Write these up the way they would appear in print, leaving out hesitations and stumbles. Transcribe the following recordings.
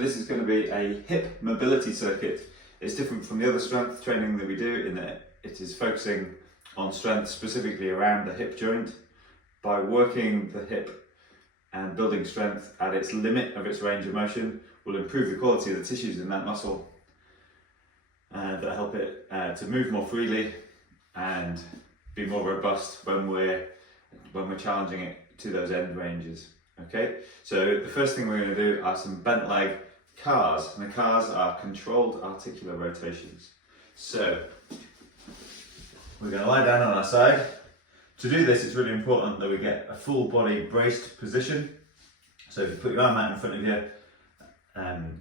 This is going to be a hip mobility circuit. It's different from the other strength training that we do in that it is focusing on strength specifically around the hip joint. By working the hip and building strength at its limit of its range of motion will improve the quality of the tissues in that muscle that help it to move more freely and be more robust when we're challenging it to those end ranges. Okay, so the first thing we're going to do are some bent leg cars, and the cars are controlled articular rotations. So we're going to lie down on our side. To do this, it's really important that we get a full body braced position. So if you put your arm out in front of you,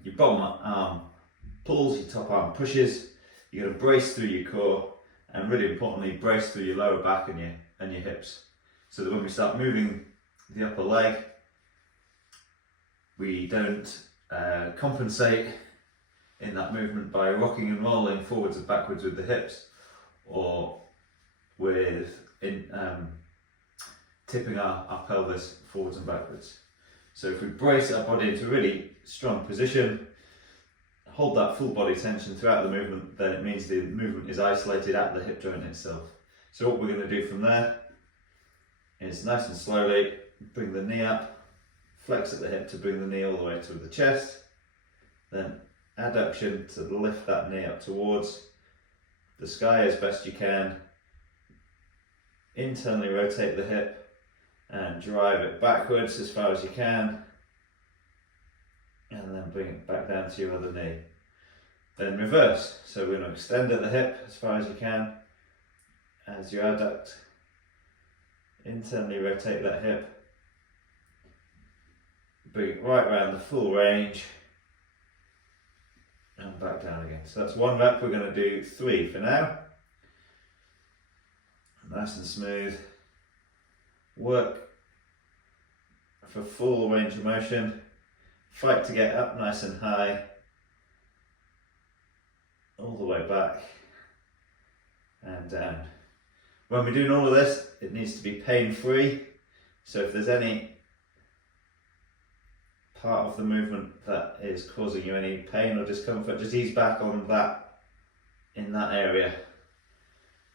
your bottom arm pulls, your top arm pushes, you're going to brace through your core, and really importantly, brace through your lower back and your hips. So that when we start moving the upper leg, we don't compensate in that movement by rocking and rolling forwards and backwards with the hips, or with tipping our pelvis forwards and backwards. So if we brace our body into a really strong position, hold that full body tension throughout the movement, then it means the movement is isolated at the hip joint itself. So what we're going to do from there is nice and slowly bring the knee up, flex at the hip to bring the knee all the way to the chest, then adduction to lift that knee up towards the sky as best you can, internally rotate the hip and drive it backwards as far as you can, and then bring it back down to your other knee. Then reverse, so we're going to extend at the hip as far as you can as you adduct, internally rotate that hip, bring it right around the full range and back down again. So that's one rep. We're going to do 3 for now. Nice and smooth. Work for full range of motion. Fight to get up nice and high, all the way back and down. When we're doing all of this, it needs to be pain-free. So if there's any part of the movement that is causing you any pain or discomfort, just ease back on that in that area.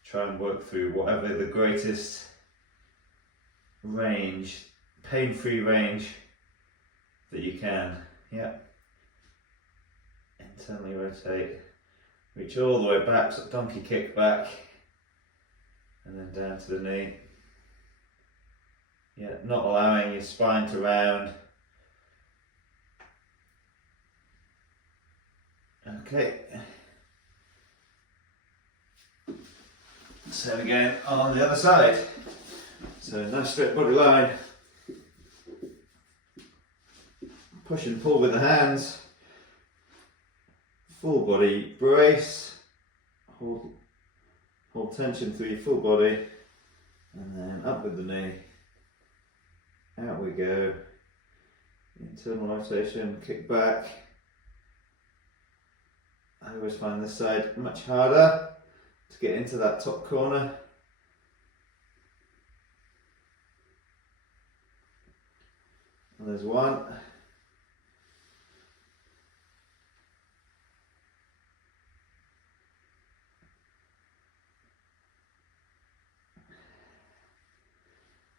Try and work through whatever the greatest range, pain-free range that you can. Yeah. Internally rotate, reach all the way back, so donkey kick back, and then down to the knee. Yeah, not allowing your spine to round. Okay. Same again on the other side. So nice straight body line. Push and pull with the hands. Full body brace. Hold tension through your full body. And then up with the knee. Out we go. Internal rotation, kick back. I always find this side much harder to get into that top corner. And there's one.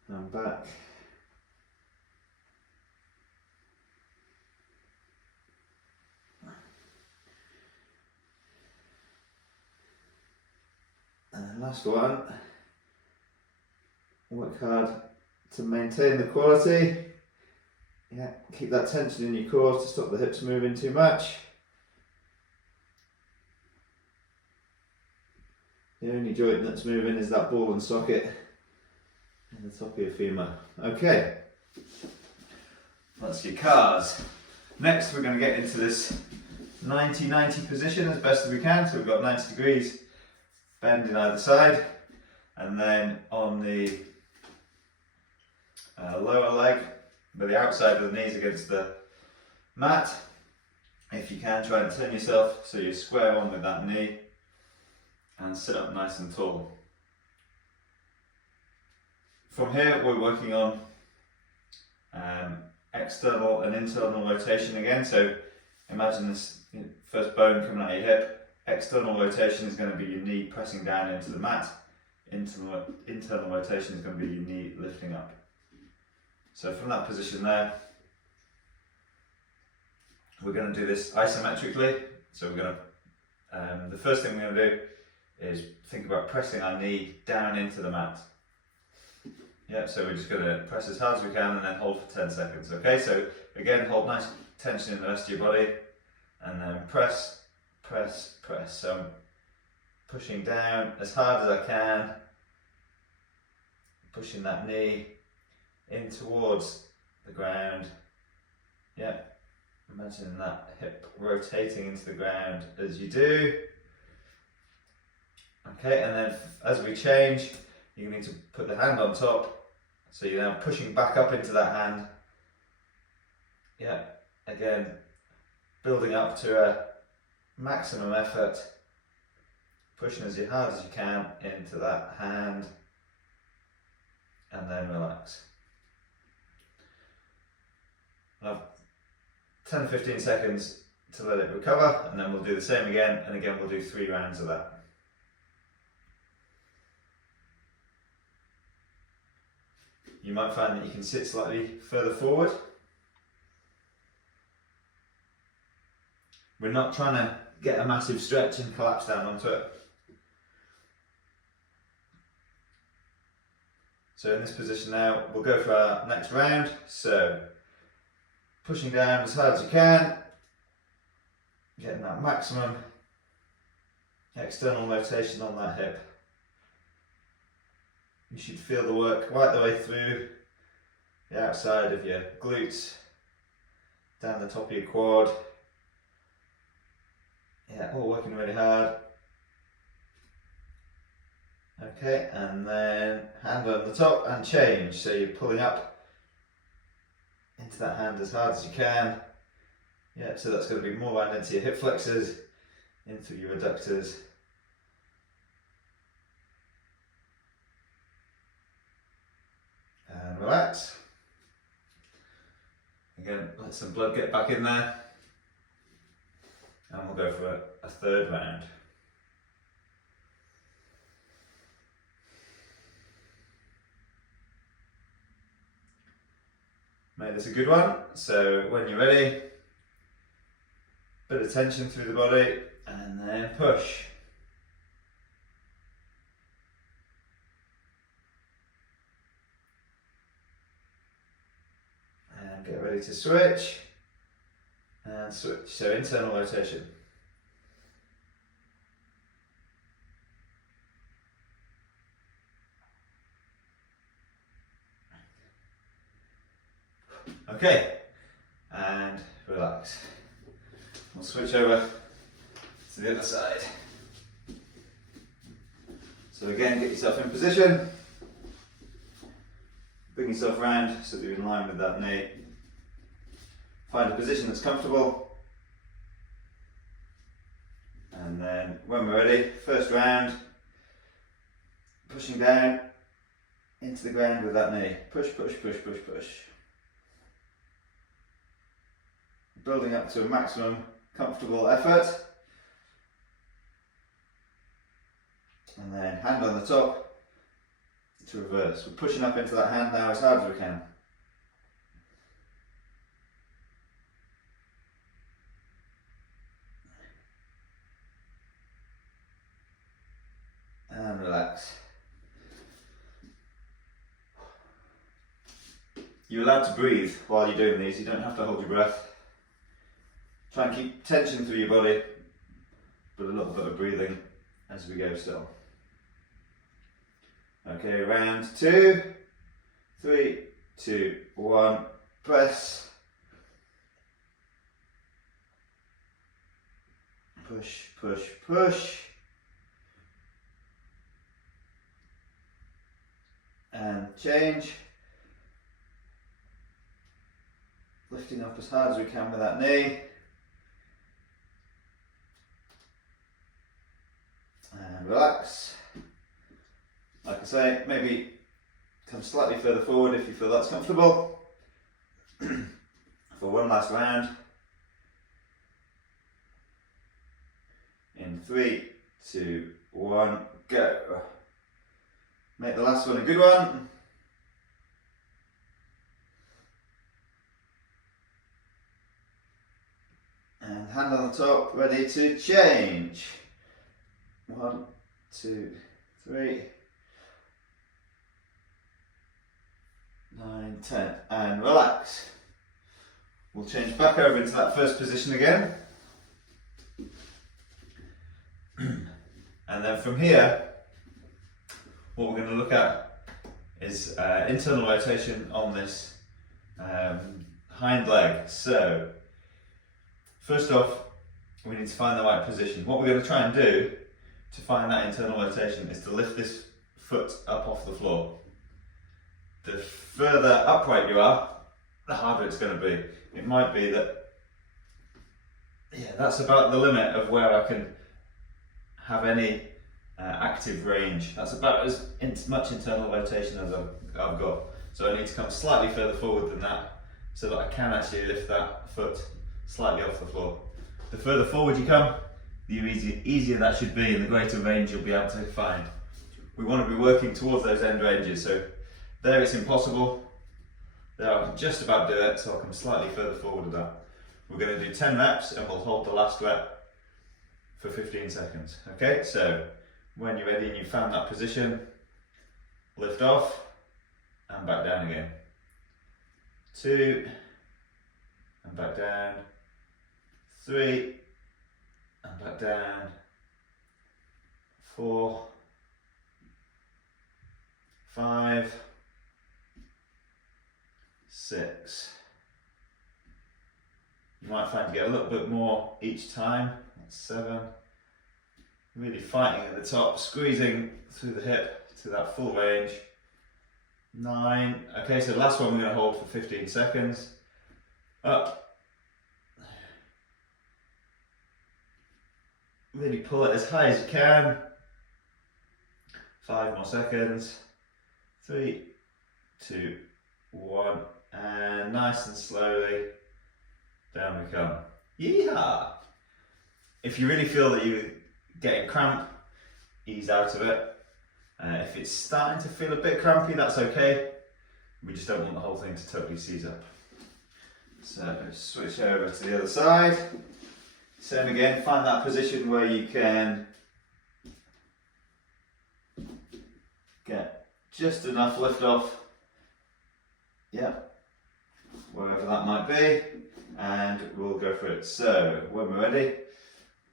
And back. And last one. Work hard to maintain the quality. Yeah, keep that tension in your core to stop the hips moving too much. The only joint that's moving is that ball and socket in the top of your femur. Okay, that's your cars. Next we're going to get into this 90-90 position as best as we can. So we've got 90 degrees bend in either side, and then on the lower leg, with the outside of the knees against the mat, if you can, try and turn yourself so you're square on with that knee and sit up nice and tall. From here we're working on external and internal rotation again. So Imagine this first bone coming out of your hip. External rotation is going to be your knee pressing down into the mat. Internal rotation is going to be your knee lifting up. So from that position there, we're going to do this isometrically. So we're going to, the first thing we're going to do is think about pressing our knee down into the mat. Yeah, so we're just going to press as hard as we can and then hold for 10 seconds. Okay, so again, hold nice tension in the rest of your body and then press, press, press. So I'm pushing down as hard as I can, pushing that knee in towards the ground. Yeah, imagine that hip rotating into the ground as you do. Okay, and then as we change, you need to put the hand on top. So you're now pushing back up into that hand. Yeah, again, building up to a maximum effort. Pushing as hard as you can into that hand. And then relax. I'll have 10 to 15 seconds to let it recover, and then we'll do the same again, and again we'll do 3 rounds of that. You might find that you can sit slightly further forward. We're not trying to get a massive stretch and collapse down onto it. So in this position now, we'll go for our next round. So pushing down as hard as you can, getting that maximum external rotation on that hip. You should feel the work right the way through the outside of your glutes, down the top of your quad. Yeah, all working really hard. Okay, and then hand on the top and change. So you're pulling up into that hand as hard as you can. Yeah, so that's going to be more wound into your hip flexors, into your adductors. And relax. Again, let some blood get back in there. And we'll go for a third round. Make this a good one. So when you're ready, bit of tension through the body and then push. And get ready to switch. And switch. So internal rotation. Okay, and relax. We'll switch over to the other side. So again, get yourself in position. Bring yourself round so that you're in line with that knee. Find a position that's comfortable. And then when we're ready, first round, pushing down into the ground with that knee. Push, push, push, push, push. Building up to a maximum comfortable effort. And then hand on the top to reverse. We're pushing up into that hand now as hard as we can. And relax. You're allowed to breathe while you're doing these. You don't have to hold your breath. Try and keep tension through your body, but a little bit of breathing as we go still. Okay, round 2, 3, 2, 1, press. Push, push, push. And change. Lifting up as hard as we can with that knee. And relax. Like I say, maybe come slightly further forward if you feel that's comfortable. For one last round. In 3, 2, 1, go. Make the last one a good one. And hand on the top, ready to change. 1, 2, 3, 9, 10, and relax. We'll change back over into that first position again. And then from here, what we're going to look at is internal rotation on this hind leg. So, first off, we need to find the right position. What we're going to try and do to find that internal rotation is to lift this foot up off the floor. The further upright you are, the harder it's going to be. It might be that, yeah, that's about the limit of where I can have any active range. That's about as much internal rotation as I've got. So I need to come slightly further forward than that so that I can actually lift that foot slightly off the floor. The further forward you come, the easier that should be and the greater range you'll be able to find. We want to be working towards those end ranges. So there it's impossible. There I can just about do it, so I'll come slightly further forward with that. We're going to do 10 reps and we'll hold the last rep for 15 seconds. Okay, so when you're ready and you've found that position, lift off and back down again. 2 and back down. 3 and back down. 4, 5, 6. You might find you get a little bit more each time. That's 7. Really fighting at the top, squeezing through the hip to that full range. 9. Okay, so the last one we're going to hold for 15 seconds. Up. Really pull it as high as you can. 5 more seconds. 3, 2, 1. And nice and slowly, down we come. Yeehaw! If you really feel that you're getting cramp, ease out of it. If it's starting to feel a bit crampy, that's okay. We just don't want the whole thing to totally seize up. So switch over to the other side. Same again, find that position where you can get just enough lift off. Yep. Wherever that might be, and we'll go for it. So when we're ready,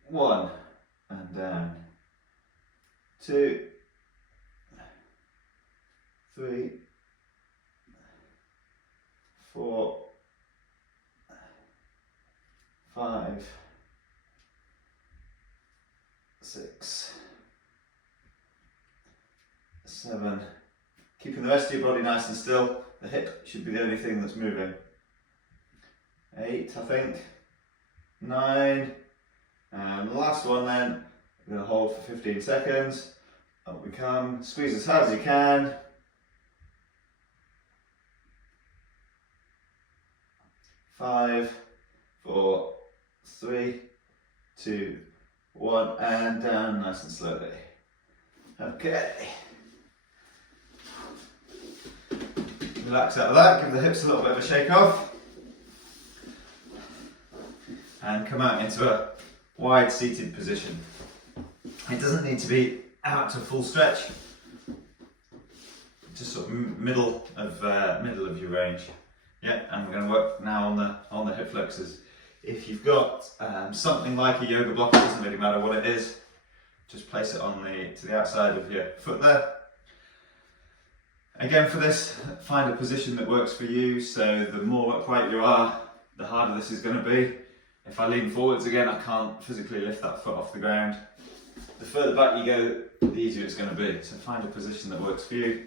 1 and down, 2, 3, 4, 5, 6, 7. Keeping the rest of your body nice and still. The hip should be the only thing that's moving. 8, I think. 9. And the last one then, we're going to hold for 15 seconds. Up we come. Squeeze as hard as you can. 5, 4, 3, 2, 1, and down nice and slowly. Okay. Relax out of that, give the hips a little bit of a shake off. And come out into a wide seated position. It doesn't need to be out to full stretch. Just sort of middle of your range. Yeah, and we're going to work now on the hip flexors. If you've got something like a yoga block, it doesn't really matter what it is. Just place it to the outside of your foot there. Again, for this, find a position that works for you. So the more upright you are, the harder this is going to be. If I lean forwards again, I can't physically lift that foot off the ground. The further back you go, the easier it's going to be. So find a position that works for you.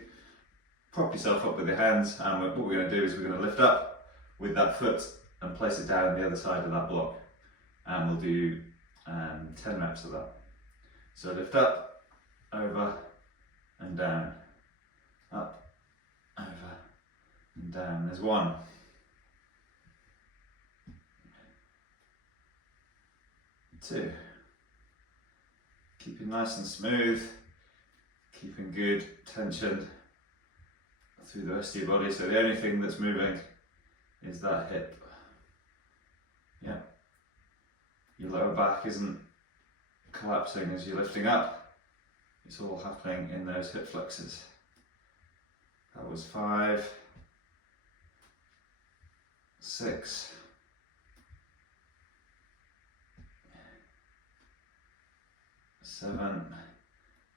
Prop yourself up with your hands, and what we're going to do is we're going to lift up with that foot and place it down the other side of that block. And we'll do 10 reps of that. So lift up, over and down, up, over and down. There's 1. 2, Keeping nice and smooth, keeping good tension through the rest of your body. So the only thing that's moving is that hip. Yeah. Your lower back isn't collapsing as you're lifting up. It's all happening in those hip flexors. That was 5, 6, 7.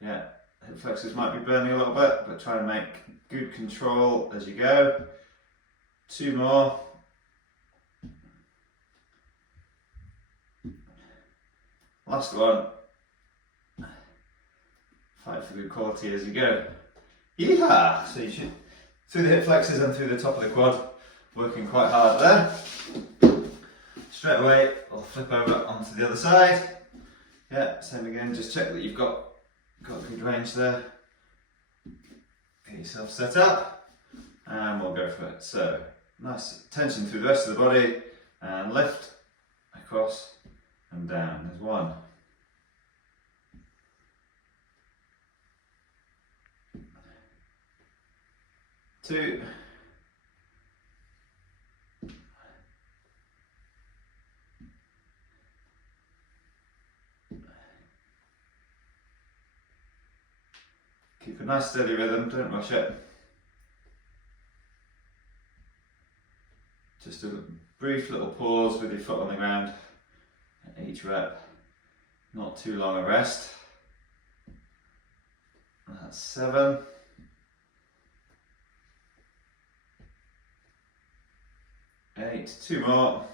Yeah, hip flexors might be burning a little bit, but try and make good control as you go. 2 more. Last one. Fight for good quality as you go. Yeehaw! So you should, through the hip flexors and through the top of the quad, working quite hard there. Straight away, I'll flip over onto the other side. Yeah, same again, just check that you've got good range there. Get yourself set up, and we'll go for it. So, nice tension through the rest of the body, and lift, across, and down. There's 1. 2. 'Keep a nice steady rhythm, don't rush it. Just a brief little pause with your foot on the ground at each rep. Not too long a rest. That's 7. 8. 2 more.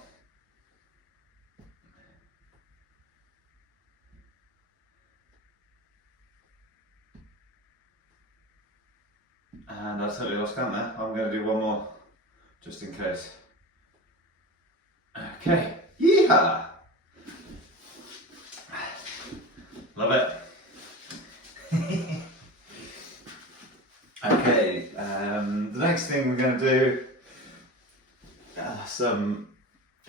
And I totally lost count there. I'm going to do 1 more, just in case. Okay, yeehaw! Love it. Okay, the next thing we're going to do some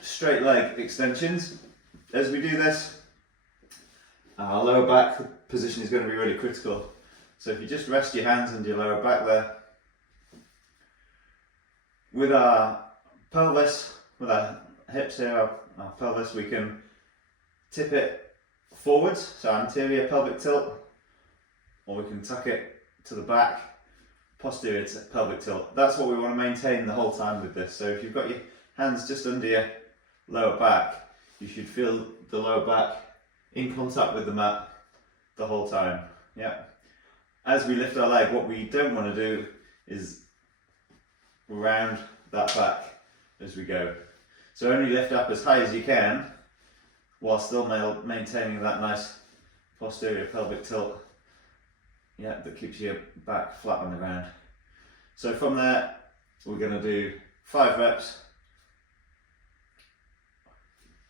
straight leg extensions. As we do this, our lower back position is going to be really critical. So if you just rest your hands under your lower back there, with our pelvis, with our hips here, our pelvis, we can tip it forwards, so anterior pelvic tilt, or we can tuck it to the back, posterior pelvic tilt. That's what we want to maintain the whole time with this. So if you've got your hands just under your lower back, you should feel the lower back in contact with the mat the whole time. Yeah. As we lift our leg, what we don't want to do is round that back as we go. So only lift up as high as you can while still maintaining that nice posterior pelvic tilt. Yeah, that keeps your back flat on the ground. So from there, we're going to do 5 reps.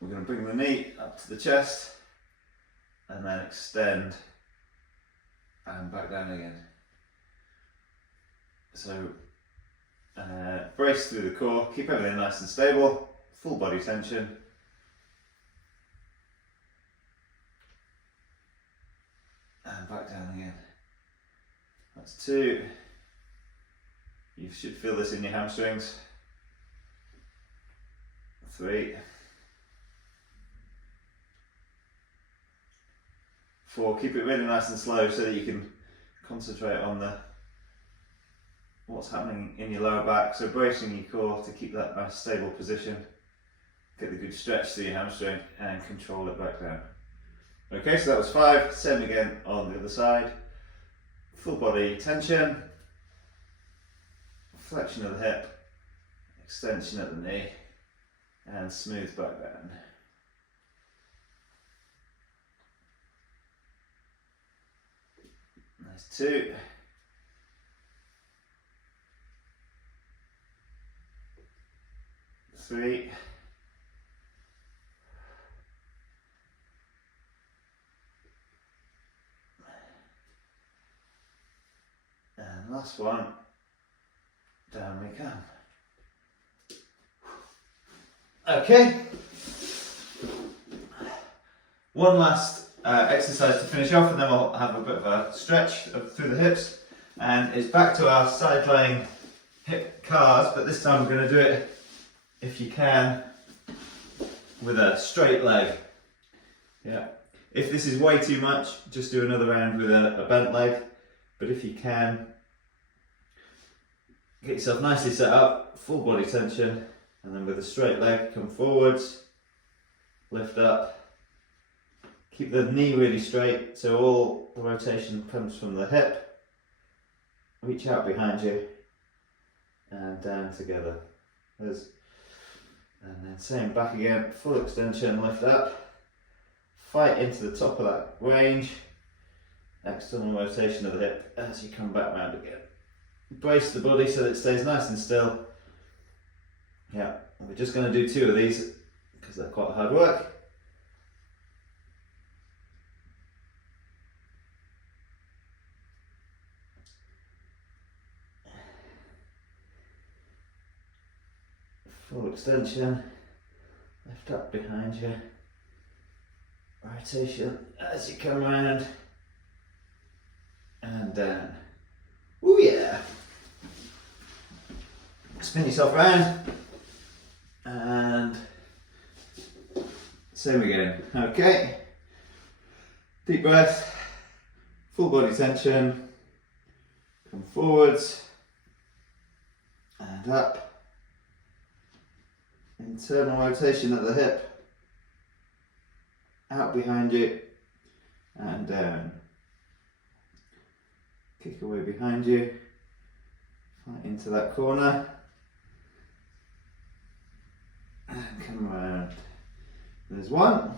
We're going to bring the knee up to the chest and then extend and back down again. So brace through the core, keep everything nice and stable, full body tension. And back down again. That's 2. You should feel this in your hamstrings. 3. 4. Keep it really nice and slow so that you can concentrate on what's happening in your lower back. So bracing your core to keep that nice stable position. Get the good stretch through your hamstring and control it back down. Okay, so that was 5. Same again on the other side. Full body tension, flexion of the hip, extension at the knee, and smooth back down. That's 2. 3. And last one, down we come. Okay. One last exercise to finish off, and then we'll have a bit of a stretch through the hips. And it's back to our side lying hip cars, but this time we're going to do it, if you can, with a straight leg. Yeah. If this is way too much, just do another round with a bent leg. But if you can, get yourself nicely set up, full body tension, and then with a straight leg, come forwards, lift up, keep the knee really straight so all the rotation comes from the hip, reach out behind you, and down together. And then same back again, full extension, lift up, fight into the top of that range, external rotation of the hip as you come back round again. Brace the body so that it stays nice and still. Yeah, we're just going to do 2 of these because they're quite hard work. Full extension, lift up behind you, rotation as you come around and down. Oh yeah! Spin yourself around and same again. Okay, deep breath, full body tension, come forwards and up. Internal rotation at the hip, out behind you and down. Kick away behind you, fight into that corner and come around. There's one.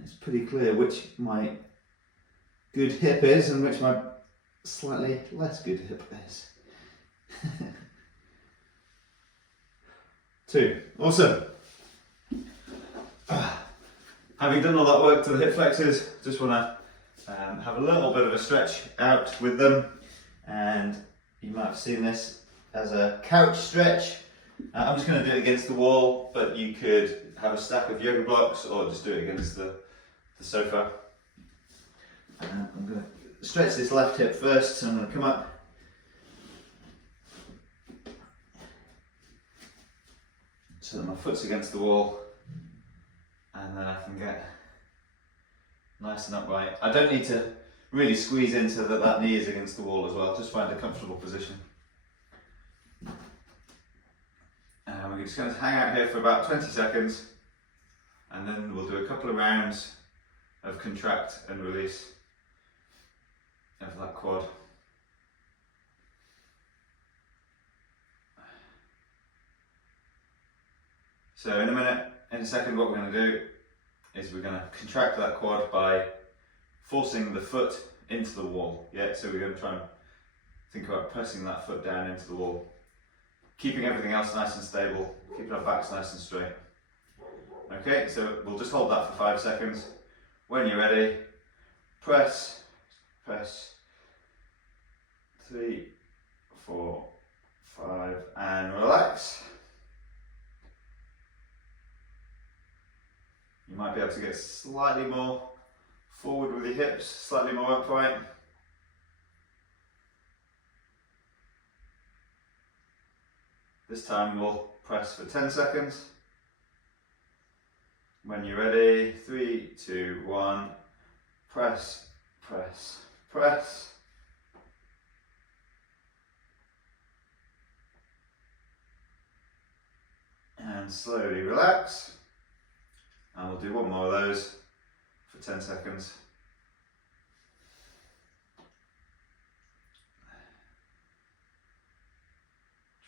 It's pretty clear which my good hip is and which my slightly less good hip is. 2. Awesome. Having done all that work to the hip flexors, just want to have a little bit of a stretch out with them, and you might have seen this as a couch stretch. I'm just going to do it against the wall, but you could have a stack of yoga blocks or just do it against the sofa. I'm going to stretch this left hip first, so I'm going to come up. So that my foot's against the wall, and then I can get nice and upright. I don't need to really squeeze in so that that knee is against the wall as well, just find a comfortable position. And we're just going to hang out here for about 20 seconds, and then we'll do a couple of rounds of contract and release of that quad. So in a second, what we're going to do is we're going to contract that quad by forcing the foot into the wall. Yeah, so we're going to try and think about pressing that foot down into the wall, keeping everything else nice and stable, keeping our backs nice and straight. Okay, so we'll just hold that for 5 seconds. When you're ready, press, press, 3, 4, 5, and relax. You might be able to get slightly more forward with your hips, slightly more upright. This time we'll press for 10 seconds. When you're ready, 3, 2, 1, press, press, press. And slowly relax. And we'll do one more of those for 10 seconds.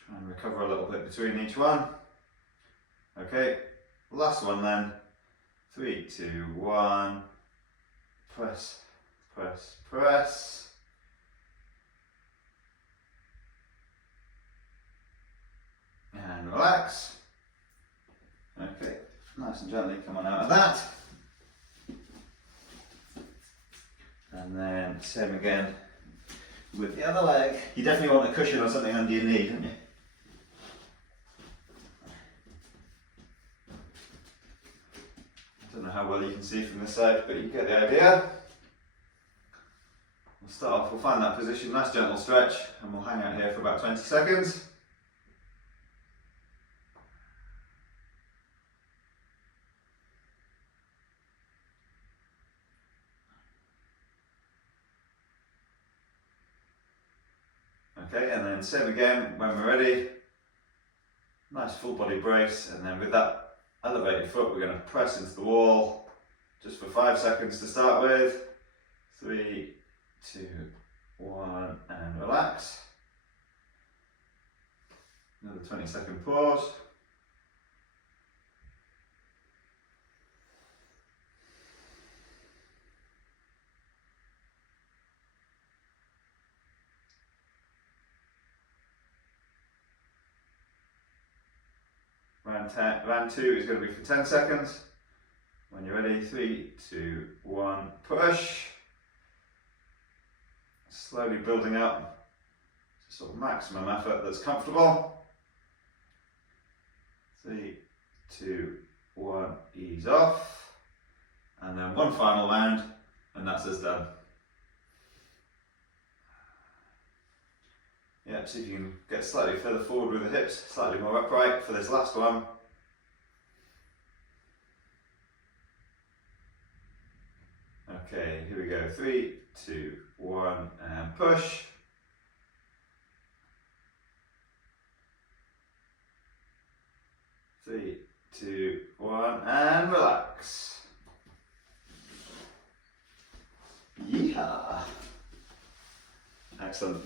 Try and recover a little bit between each one. Okay, last one then. 3, 2, 1. Press, press, press. And relax. Okay. Nice and gently come on out of that. And then same again with the other leg. You definitely want a cushion or something under your knee, don't you? I don't know how well you can see from this side, but you get the idea. We'll start off, we'll find that position, nice gentle stretch, and we'll hang out here for about 20 seconds. Okay, and then same again when we're ready. Nice full body brace, and then with that elevated foot, we're going to press into the wall just for 5 seconds to start with. 3, 2, 1, and relax. Another 20-second pause. Round 2 is going to be for 10 seconds. When you're ready, 3, 2, 1, push. Slowly building up to sort of maximum effort that's comfortable. 3, 2, 1, ease off. And then one final round, and that's us done. Yeah, see if you can get slightly further forward with the hips, slightly more upright for this last one. Okay, here we go. 3, 2, 1, and push. 3, 2, 1, and relax. Yeehaw! Excellent.